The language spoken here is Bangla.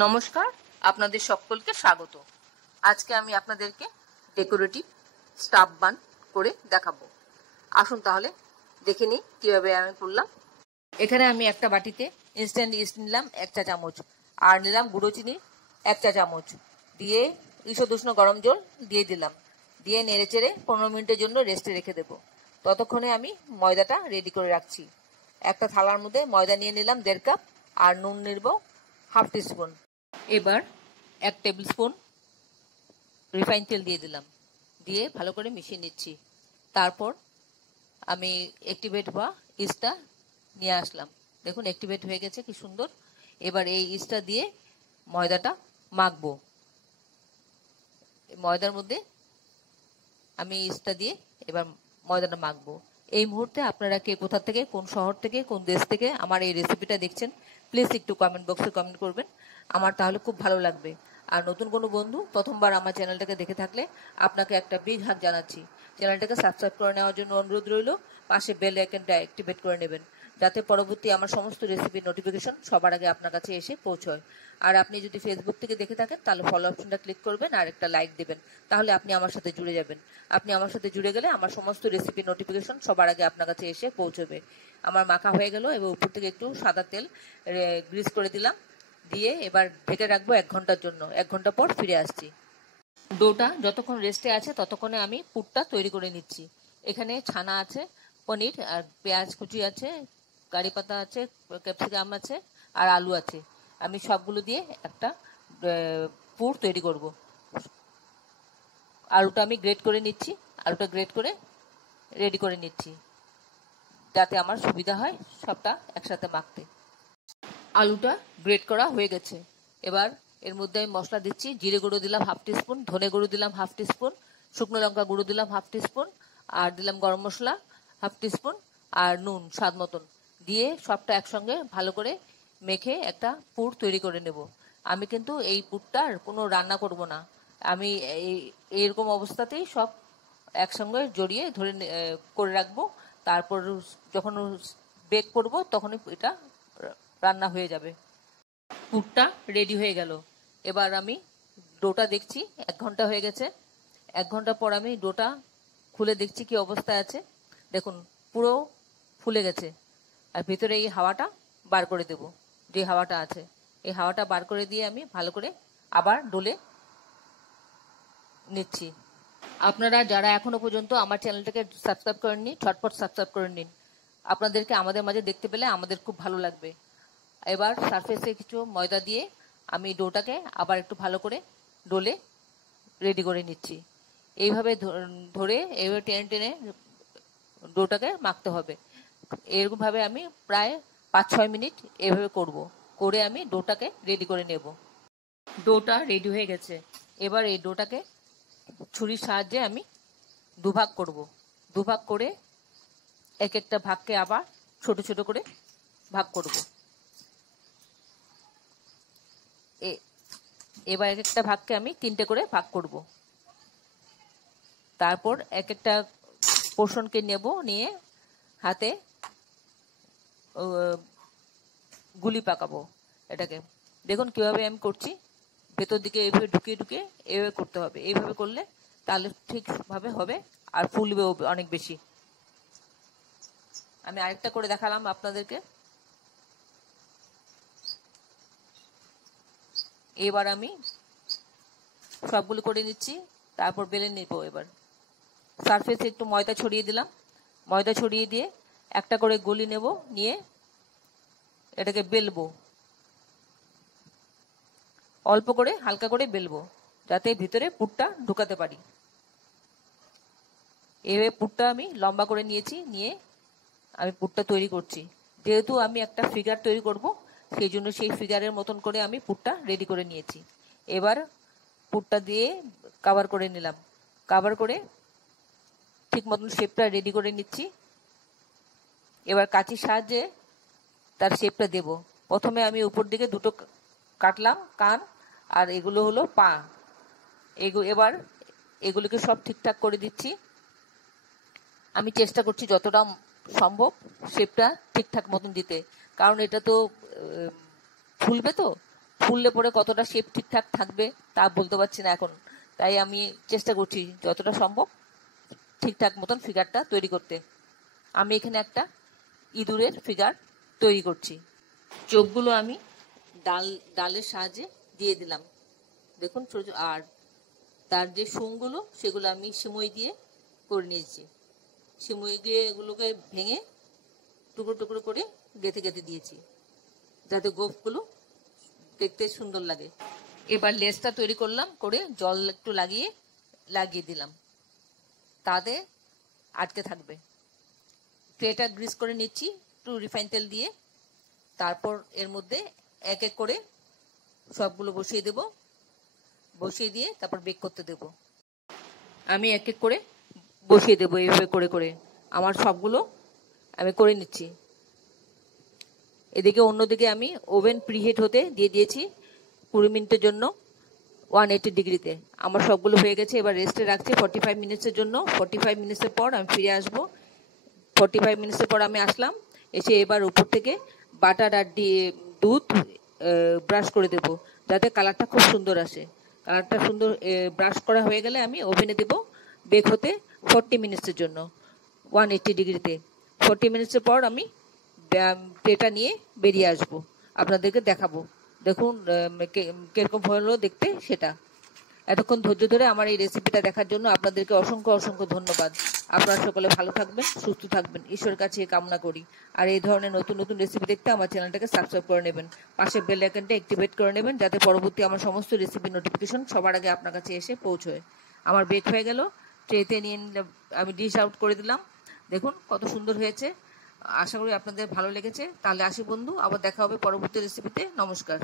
নমস্কার, আপনাদের সকলকে স্বাগত। আজকে আমি আপনাদেরকে ডেকোরেটিভ স্টাফ বান করে দেখাবো। আসুন তাহলে দেখে নিই কিভাবে আমি করলাম। এখানে আমি একটা বাটিতে ইনস্ট্যান্ট ইস্ট নিলাম 1 চা চামচ, আর নিলাম গুঁড়ো চিনি 1 চা চামচ, দিয়ে ঈষদুষ্ণ গরম জল দিয়ে দিলাম। দিয়ে নেড়েচেড়ে 15 মিনিটের জন্য রেস্টে রেখে দেবো। ততক্ষণে আমি ময়দাটা রেডি করে রাখছি। একটা থালার মধ্যে ময়দা নিয়ে নিলাম 1.5 কাপ, আর নুন নেব হাফ টিস্পুন। এবার 1 টেবিল স্পুন রিফাইন তেল দিয়ে দিলাম, দিয়ে ভালো করে মিশিয়ে নিচ্ছি। তারপর আমি অ্যাক্টিভেট হওয়া ইস্টটা নিয়ে আসলাম। দেখুন অ্যাক্টিভেট হয়ে গেছে, কি সুন্দর। এবার এই ইস্টটা দিয়ে ময়দাটা মাখবো। ময়দার মধ্যে আমি ইস্টটা দিয়ে এবার ময়দাটা মাখবো। এই মুহূর্তে আপনারা কে কোথা থেকে, কোন শহর থেকে, কোন দেশ থেকে আমার এই রেসিপিটা দেখছেন, প্লিজ একটু কমেন্ট বক্সে কমেন্ট করবেন, আমার তাহলে খুব ভালো লাগবে। আর নতুন কোনো বন্ধু প্রথমবার আমার চ্যানেলটাকে দেখে থাকলে আপনাকে একটা বিগ হাগ জানাচ্ছি। চ্যানেলটাকে সাবস্ক্রাইব করে নেওয়ার জন্য অনুরোধ রইল। পাশে বেল আইকনটা অ্যাক্টিভেট করে নেবেন, যাতে পরবর্তী আমার সমস্ত রেসিপির নোটিফিকেশন সবার আগে আপনার কাছে এসে পৌঁছয়। আর আপনি যদি ফেসবুক থেকে দেখে থাকেন তাহলে ফলো অপশনটা ক্লিক করবেন আর একটা লাইক দেবেন, তাহলে আপনি আমার সাথে জুড়ে যাবেন। আপনি আমার সাথে জুড়ে গেলে আমার সমস্ত রেসিপির নোটিফিকেশন সবার আগে আপনার কাছে এসে পৌঁছবে। আমার মাখা হয়ে গেল, এবং উপর থেকে একটু সাদা তেল গ্রিস করে দিলাম, দিয়ে এবার ঢেকে রাখবো 1 ঘন্টার জন্য। 1 ঘন্টা পর ফিরে আসছি। ডোটা যতক্ষণ রেস্টে আছে ততক্ষণে আমি পুরটা তৈরি করে নিচ্ছি। এখানে ছানা আছে, পনির আর পেঁয়াজ কুচি আছে, কারি পাতা আছে, ক্যাপসিকাম আছে, আর আলু আছে। আমি সবগুলো দিয়ে একটা পুর তৈরি করব। আলুটা আমি গ্রেট করে নিচ্ছি, আলুটা গ্রেট করে রেডি করে নিচ্ছি, যাতে আমার সুবিধা হয় সবটা একসাথে মাখতে। আলুটা গ্রেট করা হয়ে গেছে। এবার এর মধ্যে আমি মশলা দিচ্ছি। জিরে গুঁড়ো দিলাম হাফ টিস্পুন, ধনে গুঁড়ো দিলাম হাফ টিস্পুন, শুকনো লঙ্কা গুঁড়ো দিলাম হাফ টিস্পুন, আর দিলাম গরম মশলা হাফ টিস্পুন, আর নুন স্বাদ মতন। দিয়ে সবটা একসঙ্গে ভালো করে মেখে একটা পুর তৈরি করে নেব। আমি কিন্তু এই পুরটার কোনো রান্না করব না, আমি এইরকম অবস্থাতেই সব একসঙ্গে জড়িয়ে ধরে করে রাখবো। তারপর যখন বেক করব তখনই এটা রান্না হয়ে যাবে। পুরটা রেডি হয়ে গেল। এবার আমি ডোটা দেখছি, 1 ঘন্টা হয়ে গেছে। 1 ঘন্টা পর আমি ডোটা খুলে দেখছি কি অবস্থায় আছে। দেখুন পুরো ফুলে গেছে, আর ভিতরে এই হাওয়াটা বার করে দেব। যে হাওয়াটা আছে এই হাওয়াটা বার করে দিয়ে আমি ভালো করে আবার ডোলে নিচ্ছি। আপনারা যারা এখনো পর্যন্ত আমার চ্যানেলটাকে সাবস্ক্রাইব করেননি, ঝটপট সাবস্ক্রাইব করে নিন। আপনাদেরকে আমাদের মাঝে দেখতে পেলে আমাদের খুব ভালো লাগবে। এবার সারফেসে কিছু ময়দা দিয়ে আমি ডোটাকে আবার একটু ভালো করে ডোলে রেডি করে নিচ্ছি। এইভাবে ধরে এইভাবে টেনে টেনে ডোটাকে মাখতে হবে। এরকমভাবে আমি প্রায় 5-6 মিনিট এভাবে করব, করে আমি ডোটাকে রেডি করে নেব। ডোটা রেডি হয়ে গেছে। এবার এই ডোটাকে ছুরির সাহায্যে আমি দুভাগ করব। দুভাগ করে এক একটা ভাগকে আবার ছোট ছোট করে ভাগ করব। এবার এক একটা ভাগকে আমি 3টে করে ভাগ করব। তারপর এক একটা পোর্শনকে নেব, নিয়ে হাতে গুলি পাকাবো এটাকে। দেখুন কিভাবে আমি করছি, ভেতর দিকে এইভাবে ঢুকিয়ে ঢুকিয়ে এইভাবে করতে হবে। এইভাবে করলে তাহলে ঠিকভাবে হবে আর ফুলবেও অনেক বেশি। আমি আরেকটা করে দেখালাম আপনাদেরকে। এবার আমি সবগুলো করে নিচ্ছি, তারপর বেলে নিব। এবার সারফেসে একটু ময়দা ছড়িয়ে দিলাম, ময়দা ছড়িয়ে দিয়ে একটা করে গলি নেব, নিয়ে এটাকে বেলবো। অল্প করে হালকা করে বেলবো, যাতে ভিতরে পুরটা ঢুকাতে পারি। এভাবে পুরটা আমি লম্বা করে নিয়েছি, নিয়ে আমি পুরটা তৈরি করছি। যেহেতু আমি একটা ফিগার তৈরি করব, সেই জন্য সেই ফিগারের মতন করে আমি পুরটা রেডি করে নিয়েছি। এবার পুরটা দিয়ে কভার করে নিলাম, কভার করে ঠিক মতন শেপটা রেডি করে নিচ্ছি। এবার কাঁচির সাহায্যে তার শেপটা দেব। প্রথমে আমি উপর দিকে 2টো কাটলাম কান, আর এগুলো হলো পা। এবার এগুলোকে সব ঠিকঠাক করে দিচ্ছি। আমি চেষ্টা করছি যতটা সম্ভব শেপটা ঠিকঠাক মতন দিতে, কারণ এটা তো ফুলবে, তো ফুললে পরে কতটা শেপ ঠিকঠাক থাকবে তা বলতে পারছি না এখন, তাই আমি চেষ্টা করছি যতটা সম্ভব ঠিকঠাক মতন ফিগারটা তৈরি করতে। আমি এখানে একটা ইঁদুরের ফিগার তৈরি করছি। চোখগুলো আমি ডালের সাহায্যে দিয়ে দিলাম, দেখুন। আর তার যে শুংগুলো সেগুলো আমি সিমুই দিয়ে করে নিয়েছি। সিমুই দিয়ে এগুলোকে ভেঙে টুকরো টুকরো করে গেঁথে গেঁথে দিয়েছি, যাতে গোঁফগুলো দেখতে সুন্দর লাগে। এবার লেসটা তৈরি করলাম, করে জল একটু লাগিয়ে দিলাম, তাতে আটকে থাকবে। ট্রেটা গ্রিস করে নিচ্ছি একটু রিফাইন তেল দিয়ে। তারপর এর মধ্যে এক এক করে সবগুলো বসিয়ে দেব, বসিয়ে দিয়ে তারপর বেক করতে দেব। আমি এক এক করে বসিয়ে দেবো এইভাবে করে করে। আমার সবগুলো আমি করে নিচ্ছি। এদিকে অন্যদিকে আমি ওভেন প্রিহিট হতে দিয়ে দিয়েছি 20 মিনিটের জন্য 180 ডিগ্রিতে। আমার সবগুলো হয়ে গেছে, এবার রেস্টে রাখছি 45 মিনিটসের জন্য। 45 মিনিটসের পর আমি ফিরে আসবো। 45 মিনিটসের পর আমি আসলাম, এসে এবার উপর থেকে বাটার আর দুধ ব্রাশ করে দেব, যাতে কালারটা খুব সুন্দর আসে। কালারটা সুন্দর ব্রাশ করা হয়ে গেলে আমি ওভেনে দেব বেক হতে 40 মিনিটসের জন্য 180 ডিগ্রিতে। 40 মিনিটসের পর আমি ট্রেটা নিয়ে বেরিয়ে আসবো, আপনাদেরকে দেখাবো। দেখুন কিরকম হলো দেখতে সেটা। এতক্ষণ ধৈর্য ধরে আমার এই রেসিপিটা দেখার জন্য আপনাদেরকে অসংখ্য অসংখ্য ধন্যবাদ। আপনারা সকলে ভালো থাকবেন, সুস্থ থাকবেন, ঈশ্বরের কাছে কামনা করি। আর এই ধরনের নতুন নতুন রেসিপি দেখতে আমার চ্যানেলটাকে সাবস্ক্রাইব করে নেবেন, পাশে বেল আইকনটা অ্যাক্টিভেট করে নেবেন, যাতে পরবর্তী আমার সমস্ত রেসিপি নোটিফিকেশন সবার আগে আপনার কাছে এসে পৌঁছয়। আমার বেক হয়ে গেল, ট্রেতে নিয়ে আমি ডিশ আউট করে দিলাম। দেখুন কত সুন্দর হয়েছে। আশা করি আপনাদের ভালো লেগেছে। তাহলে আসি বন্ধু, আবার দেখা হবে পরবর্তী রেসিপিতে। নমস্কার।